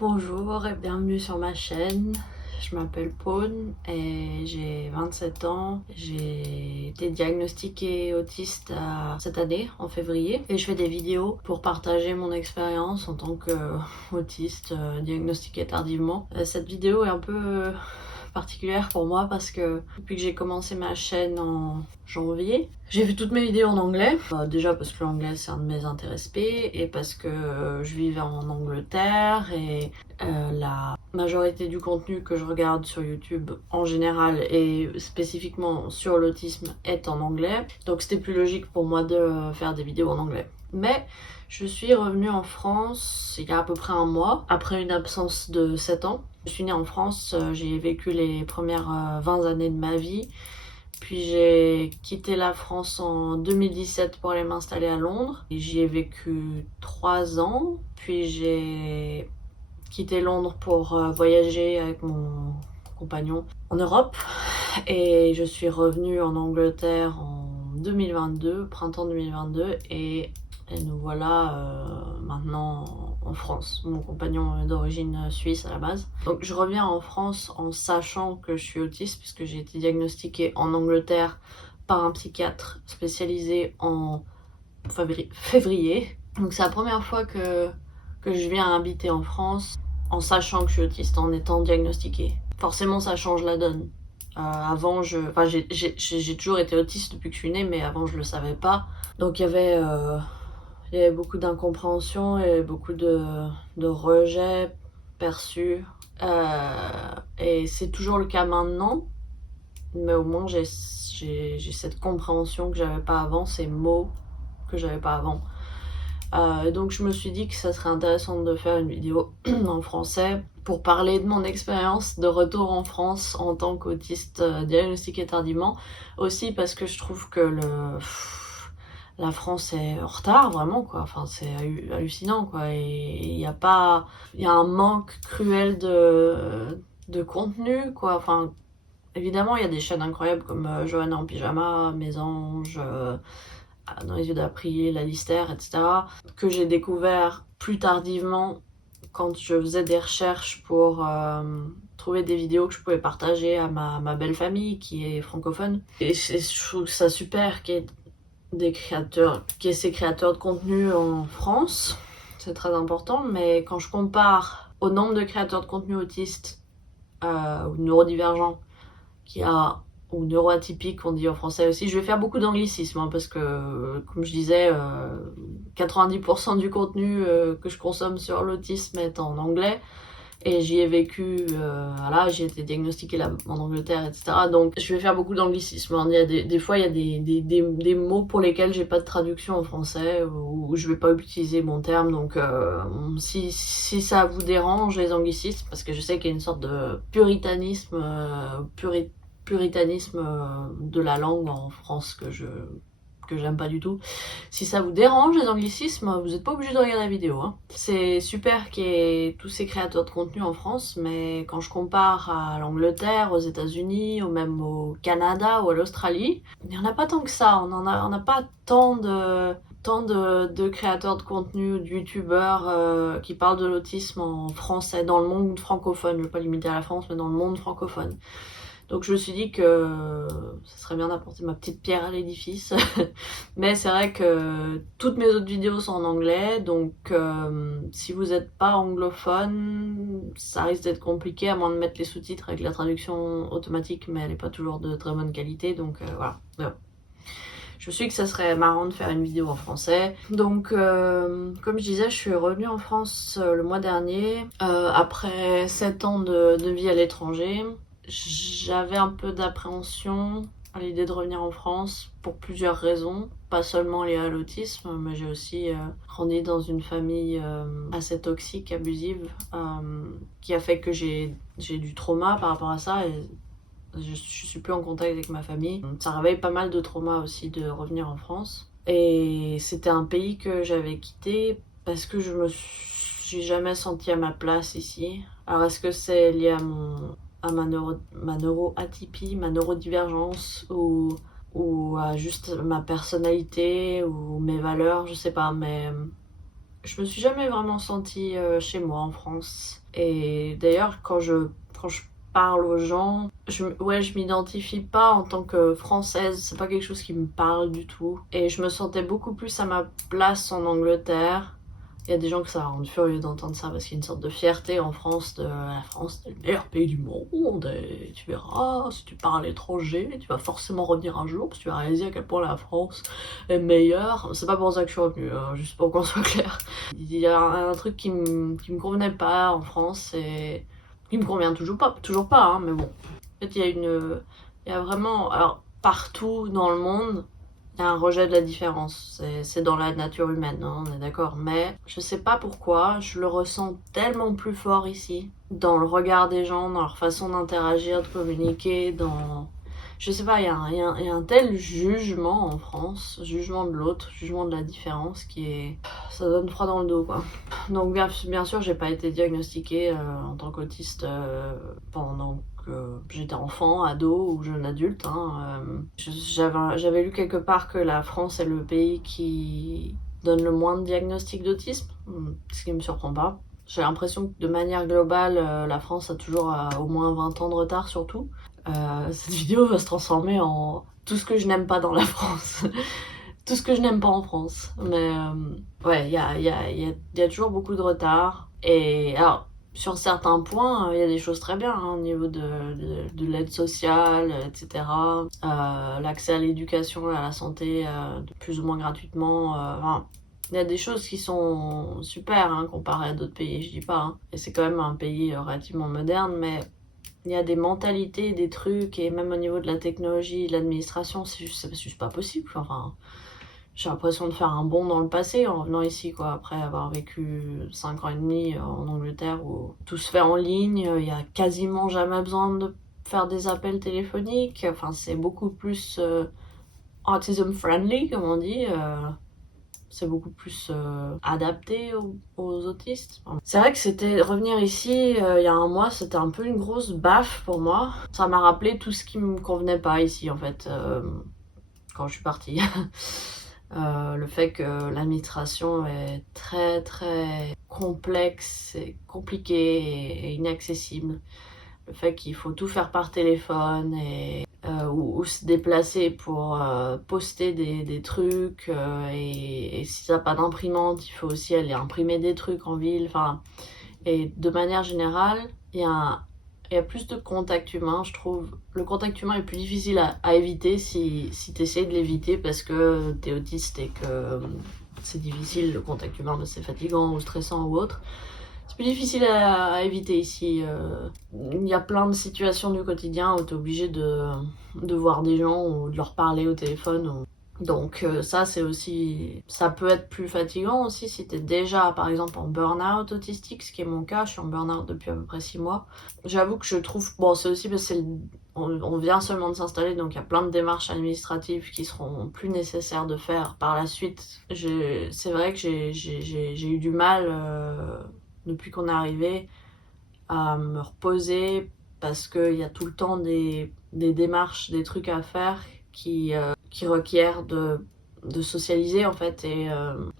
Bonjour et bienvenue sur ma chaîne. Je m'appelle Paune et j'ai 27 ans. J'ai été diagnostiquée autiste cette année, en février. Et je fais des vidéos pour partager mon expérience en tant qu'autiste diagnostiqué tardivement. Cette vidéo est un peu particulière pour moi parce que depuis que j'ai commencé ma chaîne en janvier, j'ai vu toutes mes vidéos en anglais. Déjà parce que l'anglais c'est un de mes intérêts spé et parce que je vivais en Angleterre et la majorité du contenu que je regarde sur YouTube en général et spécifiquement sur l'autisme est en anglais. Donc c'était plus logique pour moi de faire des vidéos en anglais. Mais je suis revenue en France il y a à peu près un mois, après une absence de 7 ans. Je suis née en France, j'y ai vécu les premières 20 années de ma vie. Puis j'ai quitté la France en 2017 pour aller m'installer à Londres. J'y ai vécu 3 ans. Puis j'ai quitté Londres pour voyager avec mon compagnon en Europe. Et je suis revenue en Angleterre en 2022, printemps 2022. Et nous voilà maintenant en France. Mon compagnon est d'origine suisse à la base. Donc je reviens en France en sachant que je suis autiste puisque j'ai été diagnostiquée en Angleterre par un psychiatre spécialisé en février. Donc c'est la première fois que je viens habiter en France en sachant que je suis autiste, en étant diagnostiquée. Forcément ça change la donne. Avant, j'ai toujours été autiste depuis que je suis née, mais avant je le savais pas. Donc il y avait beaucoup d'incompréhension et beaucoup de rejet perçus. Et c'est toujours le cas maintenant, mais au moins j'ai cette compréhension que j'avais pas avant, ces mots que j'avais pas avant. Donc je me suis dit que ça serait intéressant de faire une vidéo en français pour parler de mon expérience de retour en France en tant qu'autiste diagnostiqué tardivement. Aussi parce que je trouve que la France est en retard vraiment quoi, enfin c'est hallucinant quoi, et il y a un manque cruel de contenu quoi, enfin évidemment il y a des chaînes incroyables comme Johanna en pyjama, Mes anges, Dans les yeux d'April, La Lystère, etc. que j'ai découvert plus tardivement quand je faisais des recherches pour trouver des vidéos que je pouvais partager à ma belle famille qui est francophone. Et je trouve ça super qu'il y ait ces créateurs de contenu en France, c'est très important, mais quand je compare au nombre de créateurs de contenu autistes ou neurodivergents qu'il y a, ou neuroatypiques on dit en français aussi, je vais faire beaucoup d'anglicisme hein, parce que comme je disais 90% du contenu que je consomme sur l'autisme est en anglais. Et j'y ai vécu, voilà, j'ai été diagnostiquée là, en Angleterre, etc. Donc je vais faire beaucoup d'anglicisme. Il y a des fois, il y a des mots pour lesquels j'ai pas de traduction en français ou je vais pas utiliser mon terme. Donc si ça vous dérange les anglicismes, parce que je sais qu'il y a une sorte de puritanisme, de la langue en France que j'aime pas du tout. Si ça vous dérange les anglicismes, vous n'êtes pas obligé de regarder la vidéo. Hein. C'est super qu'il y ait tous ces créateurs de contenu en France, mais quand je compare à l'Angleterre, aux États-Unis, ou même au Canada ou à l'Australie, il n'y en a pas tant que ça. On n'a pas tant de créateurs de contenu, de youtubeurs qui parlent de l'autisme en français, dans le monde francophone. Je ne veux pas limiter à la France, mais dans le monde francophone. Donc je me suis dit que ça serait bien d'apporter ma petite pierre à l'édifice. Mais c'est vrai que toutes mes autres vidéos sont en anglais, donc si vous n'êtes pas anglophone, ça risque d'être compliqué à moins de mettre les sous-titres avec la traduction automatique, mais elle n'est pas toujours de très bonne qualité, donc voilà. Ouais. Je me suis dit que ça serait marrant de faire une vidéo en français. Donc, comme je disais, je suis revenue en France le mois dernier, après 7 ans de vie à l'étranger. J'avais un peu d'appréhension à l'idée de revenir en France pour plusieurs raisons, pas seulement liées à l'autisme, mais j'ai aussi grandi dans une famille assez toxique, abusive, qui a fait que j'ai du trauma par rapport à ça et je suis plus en contact avec ma famille. Ça réveille pas mal de trauma aussi de revenir en France. Et c'était un pays que j'avais quitté parce que je me suis jamais sentie à ma place ici. Alors est-ce que c'est lié à ma neuroatypie, ma neurodivergence ou à juste ma personnalité ou mes valeurs, je sais pas, mais je me suis jamais vraiment sentie chez moi en France. Et d'ailleurs, quand je parle aux gens, je m'identifie pas en tant que française, c'est pas quelque chose qui me parle du tout. Et je me sentais beaucoup plus à ma place en Angleterre. Il y a des gens que ça rend furieux d'entendre ça parce qu'il y a une sorte de fierté en France de la France, c'est le meilleur pays du monde et tu verras, si tu pars à l'étranger, tu vas forcément revenir un jour parce que tu vas réaliser à quel point la France est meilleure. C'est pas pour ça que je suis revenue, juste pour qu'on soit clair. Il y a un truc qui me convenait pas en France et qui me convient toujours pas, hein, mais bon. En fait, il y a vraiment, alors partout dans le monde, il y a un rejet de la différence. C'est dans la nature humaine, hein, on est d'accord. Mais je sais pas pourquoi, je le ressens tellement plus fort ici. Dans le regard des gens, dans leur façon d'interagir, de communiquer, dans... Je sais pas, il y a un tel jugement en France, jugement de l'autre, jugement de la différence qui est... Ça donne froid dans le dos, quoi. Donc bien sûr, j'ai pas été diagnostiquée en tant qu'autiste pendant que j'étais enfant, ado ou jeune adulte. Hein. J'avais lu quelque part que la France est le pays qui donne le moins de diagnostics d'autisme, ce qui me surprend pas. J'ai l'impression que de manière globale, la France a toujours au moins 20 ans de retard sur tout. Cette vidéo va se transformer en tout ce que je n'aime pas dans la France. Tout ce que je n'aime pas en France. Mais ouais, il y a toujours beaucoup de retard. Et alors, sur certains points, il y a des choses très bien hein, au niveau de l'aide sociale, etc. L'accès à l'éducation et à la santé, plus ou moins gratuitement. Enfin, il y a des choses qui sont super hein, comparées à d'autres pays, je dis pas. Hein. Et c'est quand même un pays relativement moderne, mais il y a des mentalités, des trucs, et même au niveau de la technologie, de l'administration, c'est juste pas possible. Enfin, j'ai l'impression de faire un bond dans le passé en venant ici, quoi, après avoir vécu 5 ans et demi en Angleterre où tout se fait en ligne, il y a quasiment jamais besoin de faire des appels téléphoniques, enfin c'est beaucoup plus autism friendly, comme on dit, c'est beaucoup plus adapté aux autistes. C'est vrai que c'était revenir ici il y a un mois, c'était un peu une grosse baffe pour moi. Ça m'a rappelé tout ce qui me convenait pas ici en fait quand je suis partie. Le fait que l'administration est très très complexe et compliquée et inaccessible. Le fait qu'il faut tout faire par téléphone et ou se déplacer pour poster des trucs et si t'as pas d'imprimante, il faut aussi aller imprimer des trucs en ville. Enfin, et de manière générale, il y a plus de contact humain, je trouve. Le contact humain est plus difficile à éviter si tu essaies de l'éviter parce que t'es autiste et que c'est difficile le contact humain, mais c'est fatigant ou stressant ou autre. C'est plus difficile à éviter ici. Il y a plein de situations du quotidien où t'es obligé de voir des gens ou de leur parler au téléphone. Donc ça c'est aussi, ça peut être plus fatigant aussi si t'es déjà par exemple en burn-out autistique, ce qui est mon cas, je suis en burn-out depuis à peu près 6 mois. J'avoue que je trouve, bon c'est aussi parce que on vient seulement de s'installer donc il y a plein de démarches administratives qui seront plus nécessaires de faire par la suite. C'est vrai que j'ai eu du mal depuis qu'on est arrivé à me reposer parce qu'il y a tout le temps des démarches, des trucs à faire qui requièrent de socialiser en fait. Et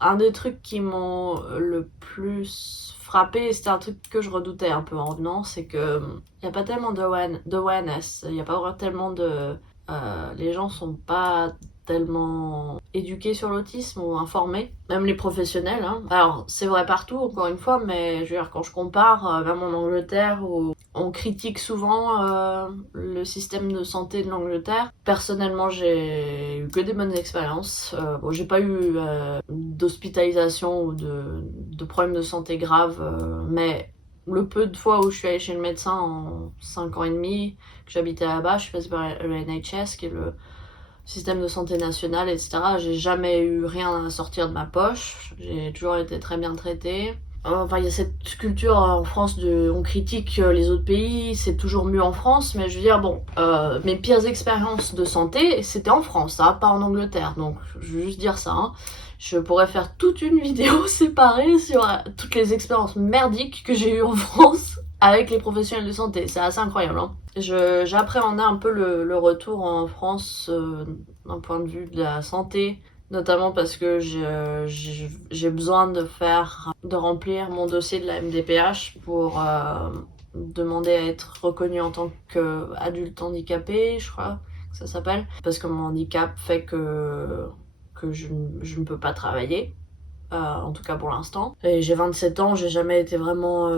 un des trucs qui m'ont le plus frappé, et c'était un truc que je redoutais un peu en venant, c'est que il n'y a pas tellement d'awareness, il n'y a pas tellement de... les gens sont pas tellement éduqués sur l'autisme ou informés, même les professionnels. Hein. Alors c'est vrai partout encore une fois, mais je veux dire quand je compare même en Angleterre où on critique souvent le système de santé de l'Angleterre. Personnellement, j'ai eu que des bonnes expériences. Bon, j'ai pas eu d'hospitalisation ou de problèmes de santé graves, mais le peu de fois où je suis allée chez le médecin en 5 ans et demi, que j'habitais là-bas, je suis passée par le NHS, qui est le système de santé national, etc. J'ai jamais eu rien à sortir de ma poche. J'ai toujours été très bien traitée. Enfin, il y a cette culture en France de on critique les autres pays, c'est toujours mieux en France, mais je veux dire, bon, mes pires expériences de santé, c'était en France, hein, pas en Angleterre, donc je veux juste dire ça. Hein. Je pourrais faire toute une vidéo séparée sur toutes les expériences merdiques que j'ai eues en France avec les professionnels de santé, c'est assez incroyable. Hein. J'appréhendais un peu le retour en France d'un point de vue de la santé notamment parce que j'ai besoin de remplir mon dossier de la MDPH pour demander à être reconnue en tant qu'adulte handicapé, je crois que ça s'appelle, parce que mon handicap fait que je ne peux pas travailler, en tout cas pour l'instant. Et j'ai 27 ans, j'ai jamais été vraiment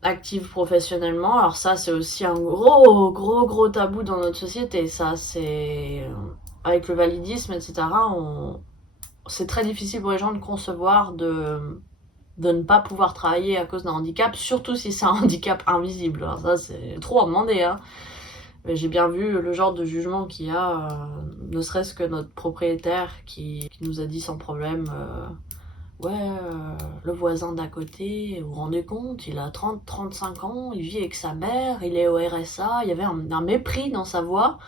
active professionnellement. Alors ça, c'est aussi un gros tabou dans notre société. Ça, c'est avec le validisme, etc. C'est très difficile pour les gens de concevoir de ne pas pouvoir travailler à cause d'un handicap, surtout si c'est un handicap invisible. Alors ça, c'est trop à demander, hein. Mais j'ai bien vu le genre de jugement qu'il y a, ne serait-ce que notre propriétaire qui nous a dit sans problème le voisin d'à côté, vous vous rendez compte, il a 30-35 ans, il vit avec sa mère, il est au RSA, il y avait un mépris dans sa voix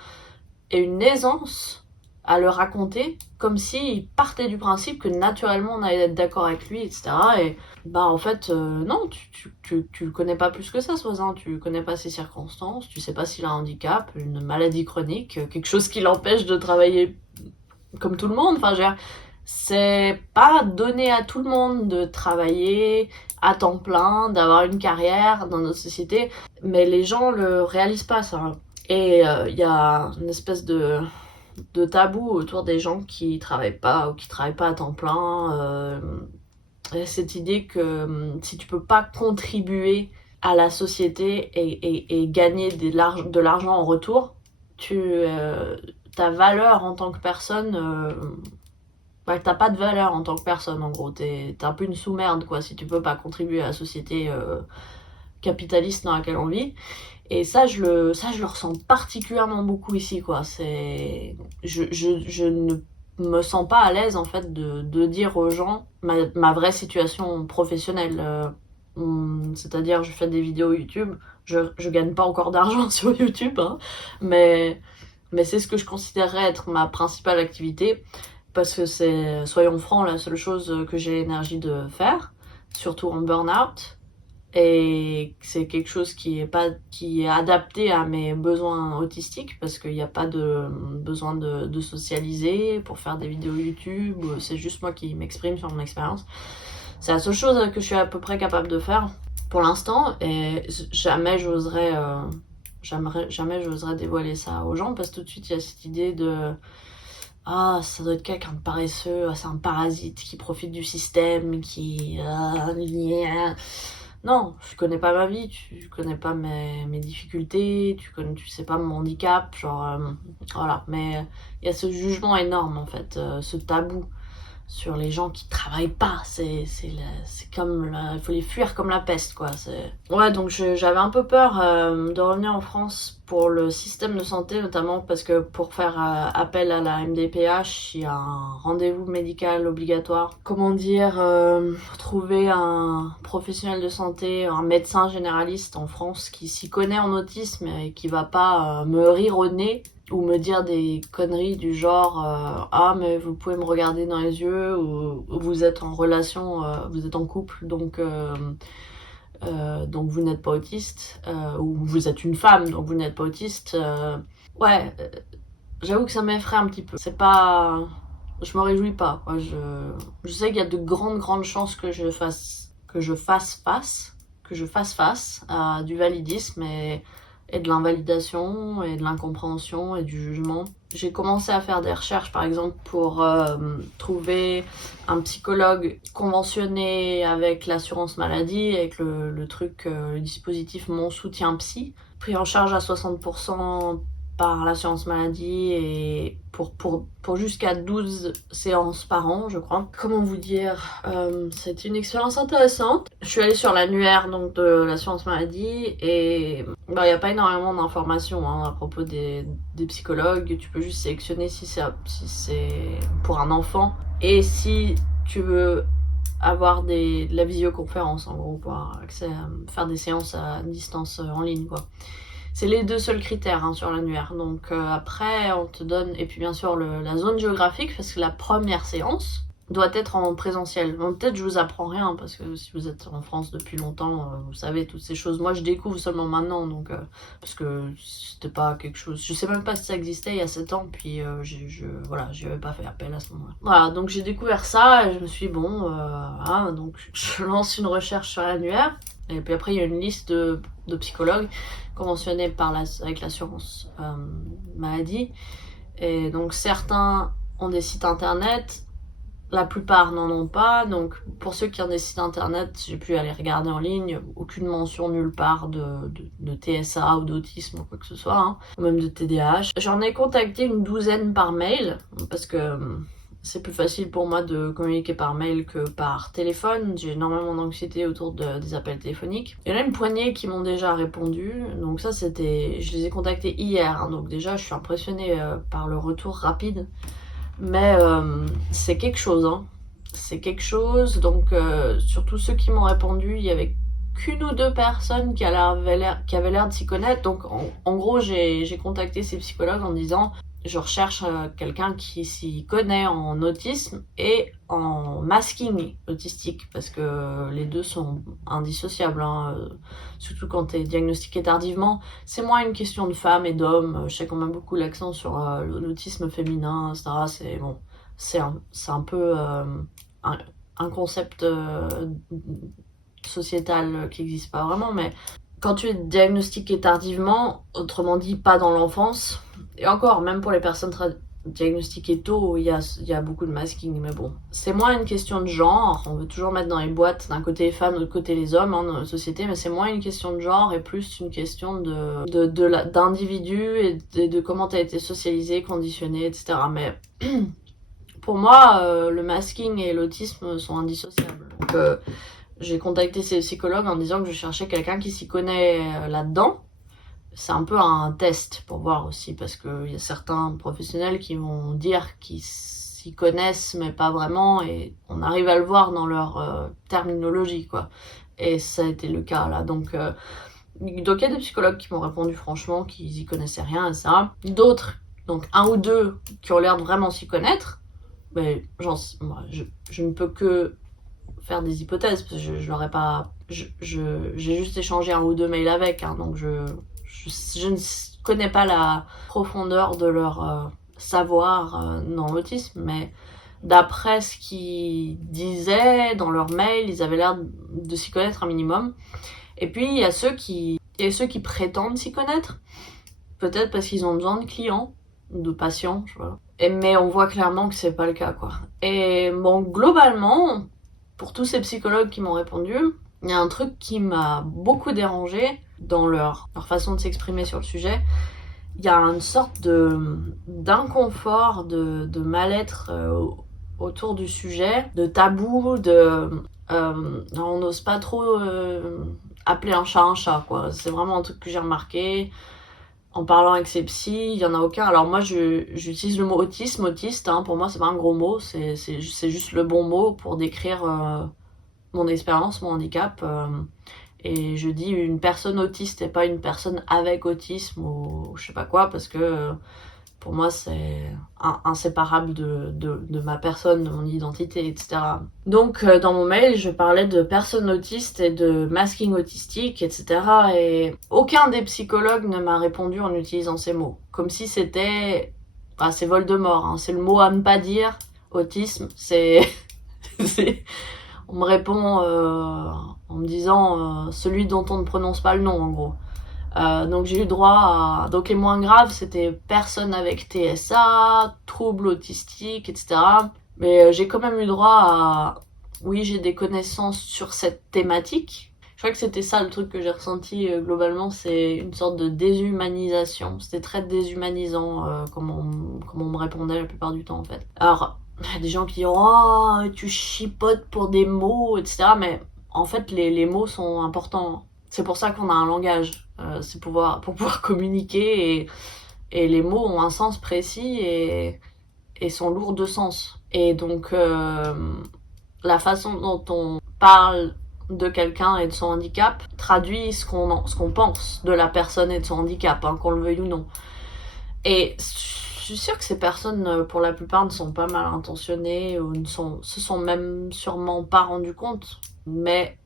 et une aisance à le raconter comme s'il partait du principe que naturellement on allait être d'accord avec lui, etc. Et bah en fait, non, tu le connais pas plus que ça, ce voisin, tu connais pas ses circonstances, tu sais pas s'il a un handicap, une maladie chronique, quelque chose qui l'empêche de travailler comme tout le monde. Enfin, c'est pas donné à tout le monde de travailler à temps plein, d'avoir une carrière dans notre société, mais les gens le réalisent pas, ça. Et il y a une espèce de tabou autour des gens qui travaillent pas ou qui travaillent pas à temps plein. Cette idée que si tu peux pas contribuer à la société et gagner de l'argent en retour, ta valeur en tant que personne, t'as pas de valeur en tant que personne, en gros. T'es un peu une sous-merde, quoi, si tu peux pas contribuer à la société capitaliste dans laquelle on vit. Et ça, je le ressens particulièrement beaucoup ici, quoi. Je ne me sens pas à l'aise, en fait, de dire aux gens ma vraie situation professionnelle. C'est-à-dire, je fais des vidéos YouTube. Je gagne pas encore d'argent sur YouTube, hein, mais c'est ce que je considérerais être ma principale activité. Parce que c'est, soyons francs, la seule chose que j'ai l'énergie de faire, surtout en burn-out. Et c'est quelque chose qui est adapté à mes besoins autistiques, parce qu'il n'y a pas de besoin de socialiser pour faire des vidéos YouTube. C'est juste moi qui m'exprime sur mon expérience. C'est la seule chose que je suis à peu près capable de faire pour l'instant, et jamais j'oserais dévoiler ça aux gens, parce que tout de suite il y a cette idée de ça doit être quelqu'un de paresseux, c'est un parasite qui profite du système, Non, tu connais pas ma vie, tu connais pas mes difficultés, tu sais pas mon handicap, voilà. Mais il y a ce jugement énorme, en fait, ce tabou sur les gens qui travaillent pas. C'est comme il faut les fuir comme la peste, quoi. Ouais, donc j'avais un peu peur de revenir en France pour le système de santé, notamment parce que pour faire appel à la MDPH, il y a un rendez-vous médical obligatoire. Comment dire, trouver un professionnel de santé, un médecin généraliste en France qui s'y connaît en autisme et qui va pas me rire au nez ou me dire des conneries du genre mais vous pouvez me regarder dans les yeux, ou vous êtes en relation, vous êtes en couple, donc vous n'êtes pas autiste, ou vous êtes une femme donc vous n'êtes pas autiste. J'avoue que ça m'effraie un petit peu. C'est pas, je me réjouis pas, quoi. Je sais qu'il y a de grandes chances que je fasse face à du validisme et de l'invalidation et de l'incompréhension et du jugement. J'ai commencé à faire des recherches, par exemple, pour trouver un psychologue conventionné avec l'assurance maladie, avec le dispositif Mon Soutien Psy, pris en charge à 60% par l'assurance maladie, et pour jusqu'à 12 séances par an, je crois. Comment vous dire, c'était une expérience intéressante. Je suis allée sur l'annuaire donc de l'assurance maladie, et il n'y a pas énormément d'informations à propos des psychologues. Tu peux juste sélectionner si c'est pour un enfant, et si tu veux avoir de la visioconférence, en gros, pour avoir accès à faire des séances à distance en ligne, quoi. C'est les deux seuls critères sur l'annuaire. Donc après, on te donne, et puis bien sûr la zone géographique, parce que la première séance, doit être en présentiel. Bon, peut-être je vous apprends rien, parce que si vous êtes en France depuis longtemps, vous savez toutes ces choses. Moi, je découvre seulement maintenant, donc parce que c'était pas quelque chose... Je sais même pas si ça existait il y a 7 ans, puis voilà, j'y avais pas fait appel à ce moment-là. Voilà, donc j'ai découvert ça, et je me suis dit, bon, donc je lance une recherche sur l'annuaire, et puis après, il y a une liste de psychologues conventionnés avec l'assurance maladie, et donc certains ont des sites internet, la plupart n'en ont pas, donc pour ceux qui ont des sites internet, j'ai pu aller regarder en ligne, aucune mention nulle part de TSA ou d'autisme ou quoi que ce soit, hein, ou même de TDAH. J'en ai contacté une douzaine par mail, parce que c'est plus facile pour moi de communiquer par mail que par téléphone. J'ai énormément d'anxiété autour des appels téléphoniques. Il y en a une poignée qui m'ont déjà répondu, donc ça c'était... Je les ai contactés hier, hein, donc déjà je suis impressionnée par le retour rapide. Mais c'est quelque chose, hein. C'est quelque chose, donc surtout ceux qui m'ont répondu, il y avait qu'une ou deux personnes qui avaient l'air de s'y connaître. Donc en gros, j'ai contacté ces psychologues en disant, je recherche quelqu'un qui s'y connaît en autisme et en masking autistique, parce que les deux sont indissociables, hein, surtout quand t'es diagnostiqué tardivement. C'est moins une question de femmes et d'hommes. Je sais qu'on met beaucoup l'accent sur l'autisme féminin, etc. C'est bon, c'est un peu un concept sociétal qui n'existe pas vraiment, mais quand tu es diagnostiqué tardivement, autrement dit pas dans l'enfance, et encore, même pour les personnes diagnostiquées tôt, il y a beaucoup de masking, mais bon. C'est moins une question de genre, on veut toujours mettre dans les boîtes d'un côté les femmes, de l'autre côté les hommes, hein, dans la société, mais c'est moins une question de genre et plus une question d'individu et de comment tu as été socialisé, conditionné, etc. Mais pour moi, le masking et l'autisme sont indissociables. Donc, j'ai contacté ces psychologues en disant que je cherchais quelqu'un qui s'y connaît là-dedans. C'est un peu un test pour voir aussi, parce qu'il y a certains professionnels qui vont dire qu'ils s'y connaissent, mais pas vraiment, et on arrive à le voir dans leur terminologie, quoi. Et ça a été le cas, là. Donc il y a des psychologues qui m'ont répondu franchement qu'ils y connaissaient rien, etc. D'autres, donc un ou deux, qui ont l'air de vraiment s'y connaître, mais moi, je ne peux que faire des hypothèses, parce que je l'aurais pas... J'ai juste échangé un ou deux mails avec, hein, donc je ne connais pas la profondeur de leur savoir dans l'autisme, mais d'après ce qu'ils disaient dans leurs mails, ils avaient l'air de s'y connaître un minimum. Et puis il y a ceux qui prétendent s'y connaître, peut-être parce qu'ils ont besoin de clients, de patients, je vois. Mais on voit clairement que c'est pas le cas, quoi. Et bon, globalement, pour tous ces psychologues qui m'ont répondu, il y a un truc qui m'a beaucoup dérangé dans leur façon de s'exprimer sur le sujet. Il y a une sorte d'inconfort, de mal-être autour du sujet, de tabou, on n'ose pas trop appeler un chat, quoi. C'est vraiment un truc que j'ai remarqué. En parlant avec ces psys, il y en a aucun. Alors moi, j'utilise le mot autisme, autiste, hein. Pour moi, c'est pas un gros mot, c'est juste le bon mot pour décrire mon expérience, mon handicap. Et je dis une personne autiste et pas une personne avec autisme ou je sais pas quoi, parce que pour moi, c'est inséparable de ma personne, de mon identité, etc. Donc, dans mon mail, je parlais de personnes autistes et de masking autistique, etc. Et aucun des psychologues ne m'a répondu en utilisant ces mots. Comme si c'était... Enfin, c'est Voldemort, hein. C'est le mot à ne pas dire. Autisme, c'est... On me répond en me disant celui dont on ne prononce pas le nom, en gros. Donc j'ai eu droit à... Donc les moins graves, c'était personne avec TSA, troubles autistiques, etc. Mais j'ai quand même eu droit à... Oui, j'ai des connaissances sur cette thématique. Je crois que c'était ça le truc que j'ai ressenti globalement, c'est une sorte de déshumanisation. C'était très déshumanisant comment on me répondait la plupart du temps, en fait. Alors, il y a des gens qui disent « Oh, tu chipotes pour des mots, etc. » Mais en fait, les mots sont importants. C'est pour ça qu'on a un langage. C'est pour pouvoir communiquer et les mots ont un sens précis et sont lourds de sens. Et donc, la façon dont on parle de quelqu'un et de son handicap traduit ce qu'on pense de la personne et de son handicap, hein, qu'on le veuille ou non. Et suis sûre que ces personnes, pour la plupart, ne sont pas mal intentionnées ou se sont même sûrement pas rendues compte. Mais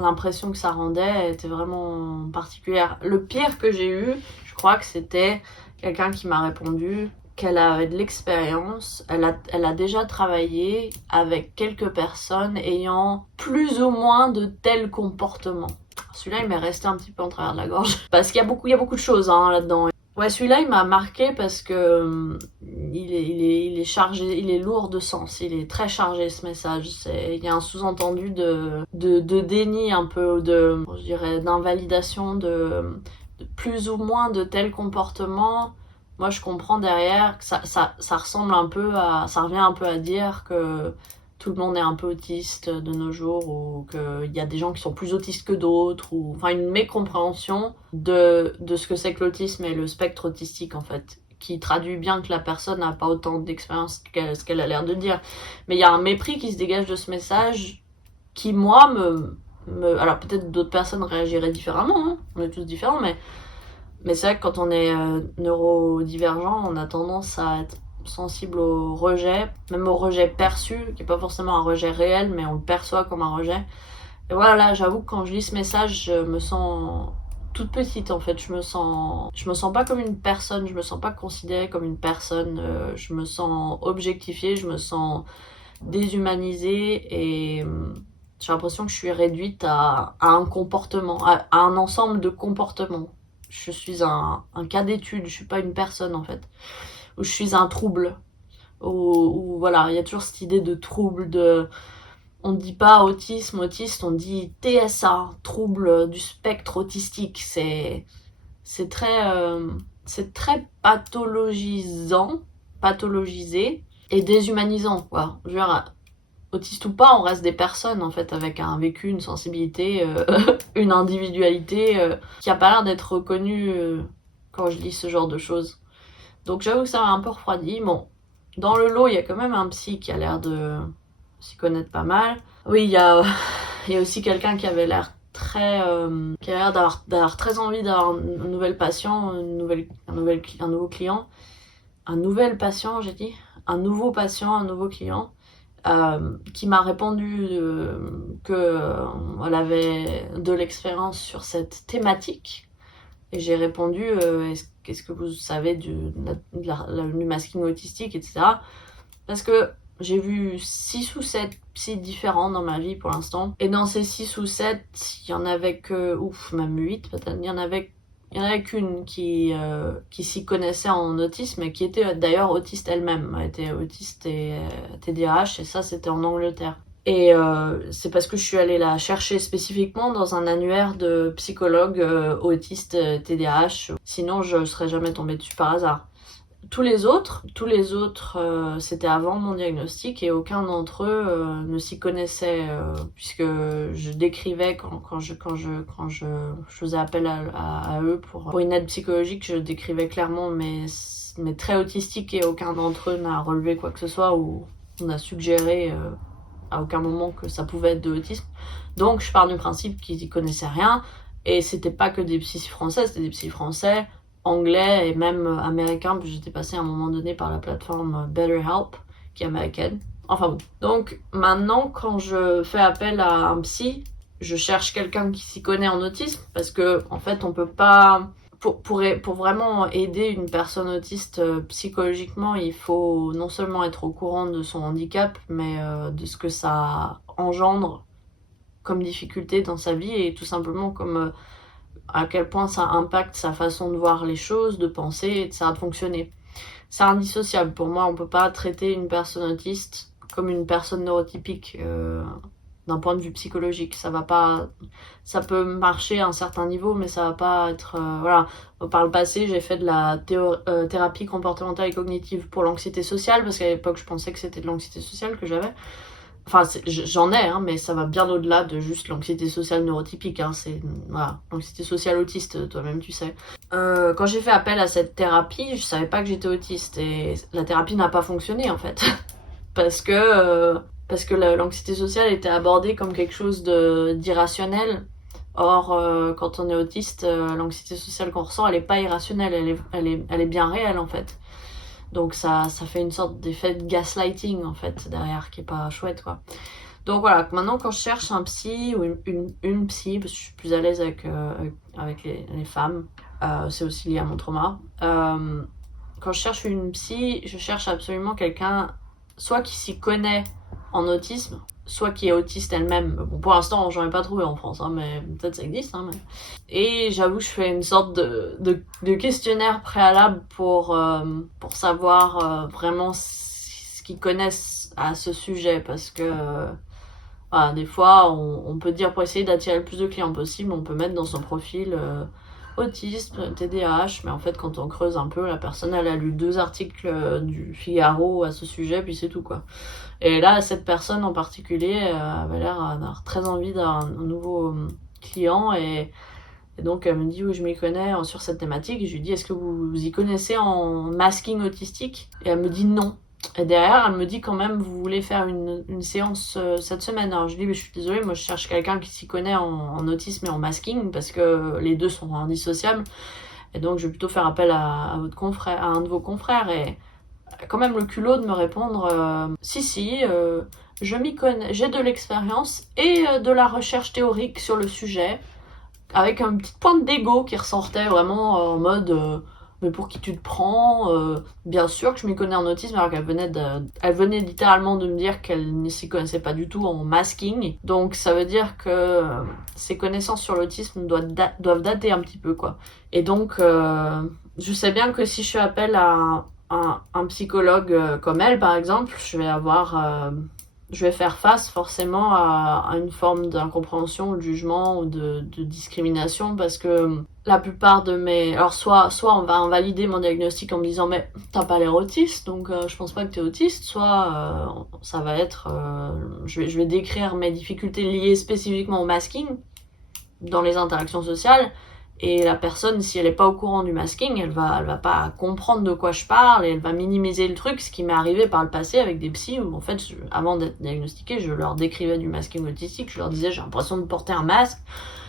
l'impression que ça rendait était vraiment particulière. Le pire que j'ai eu, je crois que c'était quelqu'un qui m'a répondu qu'elle avait de l'expérience, elle a déjà travaillé avec quelques personnes ayant plus ou moins de tels comportements. Celui-là, il m'est resté un petit peu en travers de la gorge. Parce qu'il y a beaucoup de choses là-dedans. Ouais, celui-là, il m'a marqué parce que il est chargé, il est lourd de sens, il est très chargé ce message. Il y a un sous-entendu de déni un peu, je dirais, d'invalidation de plus ou moins de tels comportements. Moi, je comprends derrière que ça ressemble un peu ça revient un peu à dire que tout le monde est un peu autiste de nos jours, ou qu'il y a des gens qui sont plus autistes que d'autres, ou enfin une mécompréhension de ce que c'est que l'autisme et le spectre autistique en fait, qui traduit bien que la personne n'a pas autant d'expérience ce qu'elle a l'air de dire. Mais il y a un mépris qui se dégage de ce message qui, moi, alors peut-être d'autres personnes réagiraient différemment, hein, on est tous différents, mais c'est vrai que quand on est neurodivergent, on a tendance à être sensible au rejet, même au rejet perçu, qui n'est pas forcément un rejet réel, mais on le perçoit comme un rejet. Et voilà, là, j'avoue que quand je lis ce message, je me sens toute petite en fait. Je me sens pas comme une personne, je me sens pas considérée comme une personne, je me sens objectifiée, je me sens déshumanisée et j'ai l'impression que je suis réduite à un comportement, à un ensemble de comportements. Je suis un cas d'étude, je suis pas une personne en fait. Ou je suis un trouble. Ou voilà, il y a toujours cette idée de trouble, on ne dit pas autisme, autiste, on dit TSA, trouble du spectre autistique. C'est très pathologisé et déshumanisant, quoi. Je veux dire, autiste ou pas, on reste des personnes en fait avec un vécu, une sensibilité, une individualité qui a pas l'air d'être reconnue quand je lis ce genre de choses. Donc j'avoue que ça m'a un peu refroidi. Bon, dans le lot, il y a quand même un psy qui a l'air de s'y connaître pas mal. Oui, il y a aussi quelqu'un qui avait l'air qui a l'air d'avoir très envie d'avoir un nouvel patient, un nouveau client. Un nouvel patient, j'ai dit. Un nouveau patient, un nouveau client. Qui m'a répondu qu'elle avait de l'expérience sur cette thématique. Et j'ai répondu qu'est-ce que vous savez du masking autistique, etc. Parce que j'ai vu 6 ou 7 psys différents dans ma vie pour l'instant. Et dans ces 6 ou 7, il y en avait que... même 8 peut-être. Il y en avait qu'une qui s'y connaissait en autisme et qui était d'ailleurs autiste elle-même. Elle était autiste et TDAH et ça c'était en Angleterre. Et c'est parce que je suis allée la chercher spécifiquement dans un annuaire de psychologues autistes TDAH. Sinon je serais jamais tombée dessus par hasard. Tous les autres, c'était avant mon diagnostic et aucun d'entre eux ne s'y connaissait puisque je décrivais quand je faisais appel à eux pour une aide psychologique, je décrivais clairement mes traits autistiques et aucun d'entre eux n'a relevé quoi que ce soit ou on a suggéré à aucun moment que ça pouvait être de l'autisme. Donc je pars du principe qu'ils y connaissaient rien et c'était pas que des psys français, c'était des psys français, anglais et même américain, puis j'étais passée à un moment donné par la plateforme BetterHelp, qui est américaine. Enfin bon. Donc maintenant, quand je fais appel à un psy, je cherche quelqu'un qui s'y connaît en autisme, parce que en fait, on peut pas... Pour vraiment aider une personne autiste psychologiquement, il faut non seulement être au courant de son handicap, mais de ce que ça engendre comme difficulté dans sa vie et tout simplement comme... à quel point ça impacte sa façon de voir les choses, de penser et de ça de fonctionner. C'est indissociable. Pour moi, on peut pas traiter une personne autiste comme une personne neurotypique d'un point de vue psychologique. Ça va pas, ça peut marcher à un certain niveau, mais ça va pas être voilà. Par le passé, j'ai fait de la thérapie comportementale et cognitive pour l'anxiété sociale parce qu'à l'époque, je pensais que c'était de l'anxiété sociale que j'avais. Enfin, j'en ai, hein, mais ça va bien au-delà de juste l'anxiété sociale neurotypique. Hein, c'est voilà, l'anxiété sociale autiste, toi-même tu sais. Quand j'ai fait appel à cette thérapie, je savais pas que j'étais autiste et la thérapie n'a pas fonctionné en fait, parce que l'anxiété sociale était abordée comme quelque chose d'irrationnel. Or, quand on est autiste, l'anxiété sociale qu'on ressent, elle est pas irrationnelle, elle est bien réelle en fait. Donc ça fait une sorte d'effet de gaslighting en fait derrière qui est pas chouette quoi. Donc voilà, maintenant quand je cherche un psy ou une psy, parce que je suis plus à l'aise avec les femmes, c'est aussi lié à mon trauma. Quand je cherche une psy, je cherche absolument quelqu'un soit qui s'y connaît en autisme, soit qui est autiste elle-même. Bon, pour l'instant, j'en ai pas trouvé en France, hein, mais peut-être ça existe. Hein, mais... Et j'avoue, je fais une sorte de questionnaire préalable pour savoir vraiment ce qu'ils connaissent à ce sujet, parce que voilà, des fois, on peut dire pour essayer d'attirer le plus de clients possible, on peut mettre dans son profil autisme, TDAH, mais en fait, quand on creuse un peu, la personne, elle a lu 2 articles du Figaro à ce sujet, puis c'est tout, quoi. Et là, cette personne en particulier avait l'air d'avoir très envie d'un nouveau client, et donc elle me dit oui, je m'y connais sur cette thématique. Et je lui dis est-ce que vous y connaissez en masking autistique? Et elle me dit non. Et derrière, elle me dit quand même, vous voulez faire une séance cette semaine. Alors je dis, mais je suis désolée, moi je cherche quelqu'un qui s'y connaît en autisme et en masking, parce que les deux sont indissociables. Et donc je vais plutôt faire appel à votre confrère, à un de vos confrères. Et quand même le culot de me répondre, si, je m'y connais, j'ai de l'expérience et de la recherche théorique sur le sujet, avec une petite pointe d'ego qui ressortait vraiment en mode mais pour qui tu te prends, bien sûr que je m'y connais en autisme, alors qu'elle venait littéralement de me dire qu'elle ne s'y connaissait pas du tout en masking. Donc ça veut dire que ses connaissances sur l'autisme doivent dater un petit peu quoi. Et donc je sais bien que si je fais appel à un psychologue comme elle par exemple, je vais faire face forcément à une forme d'incompréhension ou de jugement ou de discrimination, parce que la plupart de mes... Alors soit on va invalider mon diagnostic en me disant mais t'as pas l'air autiste donc je pense pas que t'es autiste, soit ça va être... je vais décrire mes difficultés liées spécifiquement au masking dans les interactions sociales. Et la personne, si elle est pas au courant du masking, elle va pas comprendre de quoi je parle et elle va minimiser le truc, ce qui m'est arrivé par le passé avec des psys où en fait, avant d'être diagnostiquée, je leur décrivais du masking autistique, je leur disais j'ai l'impression de porter un masque,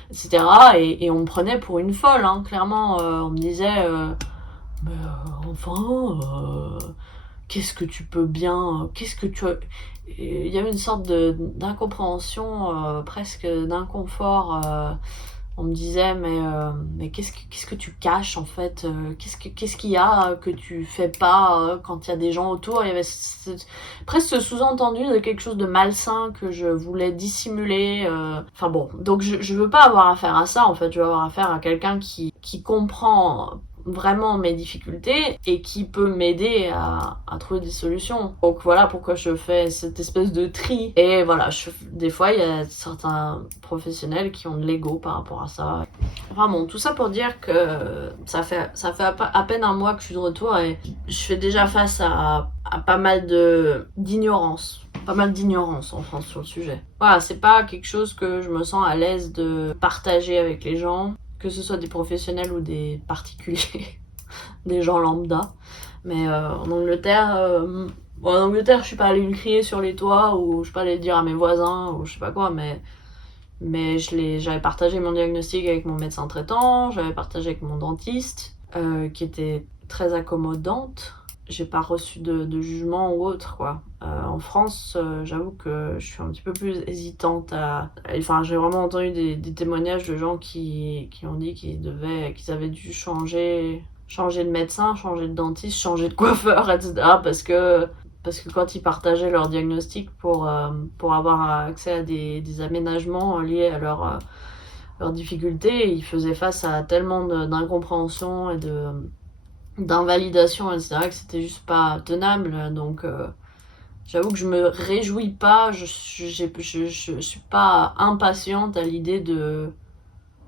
etc. Et on me prenait pour une folle, hein. Clairement, on me disait qu'est-ce que tu peux bien, qu'est-ce que tu... Il y avait une sorte d'incompréhension, presque d'inconfort. On me disait mais qu'est-ce que tu caches en fait, qu'est-ce qu'il y a que tu fais pas quand il y a des gens autour. Il y avait presque ce sous-entendu de quelque chose de malsain que je voulais dissimuler. Enfin bon, donc je veux pas avoir affaire à ça en fait. Je veux avoir affaire à quelqu'un qui comprend vraiment mes difficultés et qui peut m'aider à trouver des solutions. Donc voilà pourquoi je fais cette espèce de tri. Et voilà, des fois il y a certains professionnels qui ont de l'ego par rapport à ça. Enfin bon, tout ça pour dire que ça fait à peine un mois que je suis de retour et je fais déjà face à pas mal d'ignorance. Pas mal d'ignorance en France sur le sujet. Voilà, c'est pas quelque chose que je me sens à l'aise de partager avec les gens, que ce soit des professionnels ou des particuliers, des gens lambda. Mais en Angleterre, je suis pas allée le crier sur les toits, ou je suis pas allée le dire à mes voisins, ou je sais pas quoi, mais j'avais partagé mon diagnostic avec mon médecin traitant, j'avais partagé avec mon dentiste, qui était très accommodante. J'ai pas reçu de jugement ou autre, quoi. En France, j'avoue que je suis un petit peu plus hésitante Enfin, j'ai vraiment entendu des témoignages de gens qui ont dit qu'ils avaient dû changer de médecin, changer de dentiste, changer de coiffeur, etc. Parce que quand ils partageaient leur diagnostic pour avoir accès à des aménagements liés à leurs difficultés, ils faisaient face à tellement d'incompréhension et d'invalidation, etc., que c'était juste pas tenable. Donc j'avoue que je me réjouis pas, je suis pas impatiente à l'idée de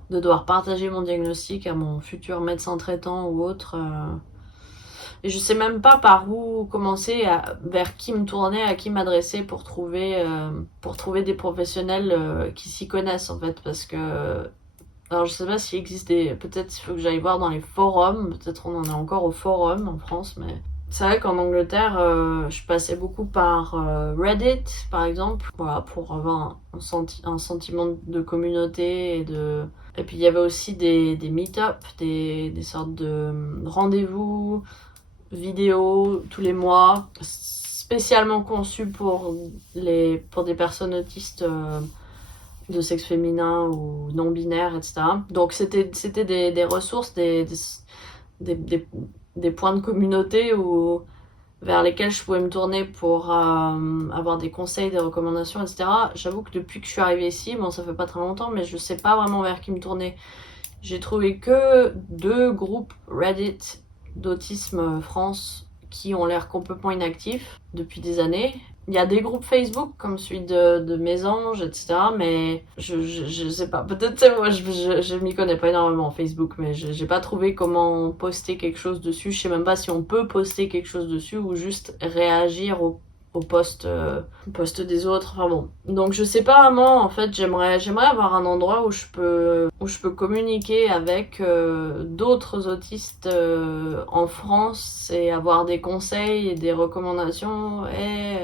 devoir partager mon diagnostic à mon futur médecin traitant ou autre. Et je sais même pas par où commencer, vers qui me tourner, à qui m'adresser pour trouver des professionnels qui s'y connaissent en fait, parce que alors je sais pas s'il existe peut-être il faut que j'aille voir dans les forums, peut-être on en est encore au forum en France, mais c'est vrai qu'en Angleterre, je passais beaucoup par Reddit par exemple, voilà, pour avoir un sentiment de communauté et puis il y avait aussi des meet-up, des sortes de rendez-vous vidéo tous les mois, spécialement conçue pour des personnes autistes de sexe féminin ou non binaire, etc. Donc c'était des ressources, des points de communauté vers lesquels je pouvais me tourner pour avoir des conseils, des recommandations, etc. J'avoue que depuis que je suis arrivée ici, bon ça fait pas très longtemps, mais je sais pas vraiment vers qui me tourner. J'ai trouvé que 2 groupes Reddit d'autisme France qui ont l'air complètement inactifs depuis des années. Il y a des groupes Facebook comme celui de Mésange, etc. Mais je sais pas. Peut-être, moi, je m'y connais pas énormément en Facebook, mais j'ai pas trouvé comment poster quelque chose dessus. Je sais même pas si on peut poster quelque chose dessus ou juste réagir au post des autres. Enfin bon. Donc je sais pas vraiment. En fait, j'aimerais avoir un endroit où je peux communiquer avec d'autres autistes en France et avoir des conseils et des recommandations. Et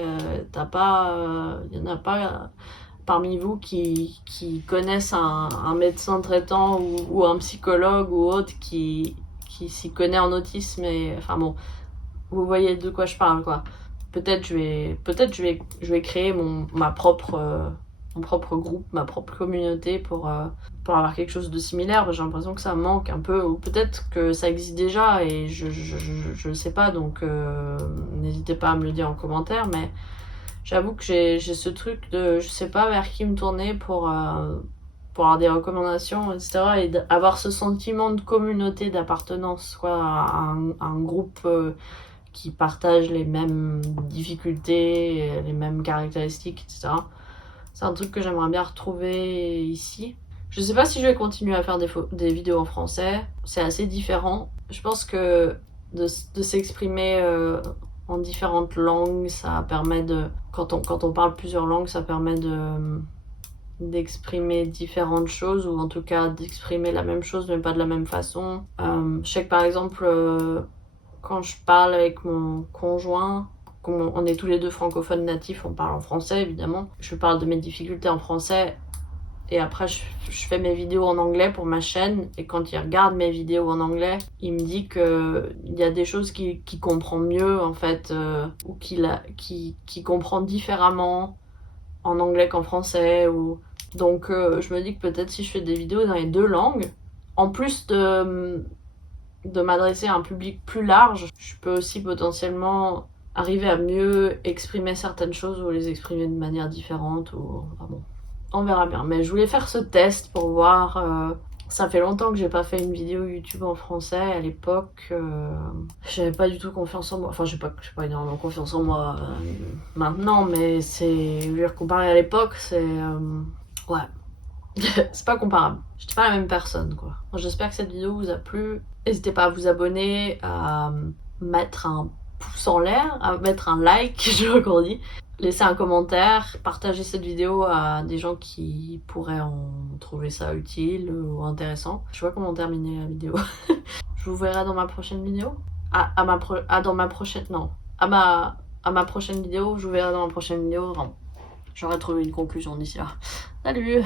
y en a pas parmi vous qui connaissent un médecin traitant ou un psychologue ou autre qui s'y connaît en autisme. Et enfin bon, vous voyez de quoi je parle, quoi. Peut-être je vais créer mon propre groupe, ma propre communauté pour avoir quelque chose de similaire. J'ai l'impression que ça manque un peu, ou peut-être que ça existe déjà et je sais pas, donc n'hésitez pas à me le dire en commentaire, mais j'avoue que j'ai ce truc de je sais pas vers qui me tourner pour avoir des recommandations, etc. et avoir ce sentiment de communauté, d'appartenance, quoi, à un groupe qui partagent les mêmes difficultés, les mêmes caractéristiques, etc. C'est un truc que j'aimerais bien retrouver ici. Je sais pas si je vais continuer à faire des vidéos en français. C'est assez différent. Je pense que de s'exprimer en différentes langues, ça permet de... Quand on parle plusieurs langues, ça permet d'exprimer différentes choses, ou en tout cas d'exprimer la même chose mais pas de la même façon. Je sais que par exemple... quand je parle avec mon conjoint, on est tous les 2 francophones natifs, on parle en français évidemment. Je parle de mes difficultés en français et après je fais mes vidéos en anglais pour ma chaîne, et quand il regarde mes vidéos en anglais, il me dit que il y a des choses qu'il comprend mieux en fait, ou qu'il comprend différemment en anglais qu'en français. Donc je me dis que peut-être si je fais des vidéos dans les 2 langues, en plus de m'adresser à un public plus large, je peux aussi potentiellement arriver à mieux exprimer certaines choses ou les exprimer de manière différente. Enfin bon, on verra bien. Mais je voulais faire ce test pour voir. Ça fait longtemps que j'ai pas fait une vidéo YouTube en français. À l'époque, j'avais pas du tout confiance en moi. Enfin, j'ai pas énormément confiance en moi maintenant, mais c'est... Je veux dire, comparé à l'époque, c'est... ouais. C'est pas comparable. J'étais pas la même personne, quoi. J'espère que cette vidéo vous a plu. N'hésitez pas à vous abonner, à mettre un pouce en l'air, à mettre un like, je l'ai encore dit. Laissez un commentaire, partagez cette vidéo à des gens qui pourraient en trouver ça utile ou intéressant. Je sais pas comment terminer la vidéo. Je vous verrai dans ma prochaine vidéo. À ma prochaine vidéo, je vous verrai dans ma prochaine vidéo. J'aurai trouvé une conclusion d'ici là. Salut!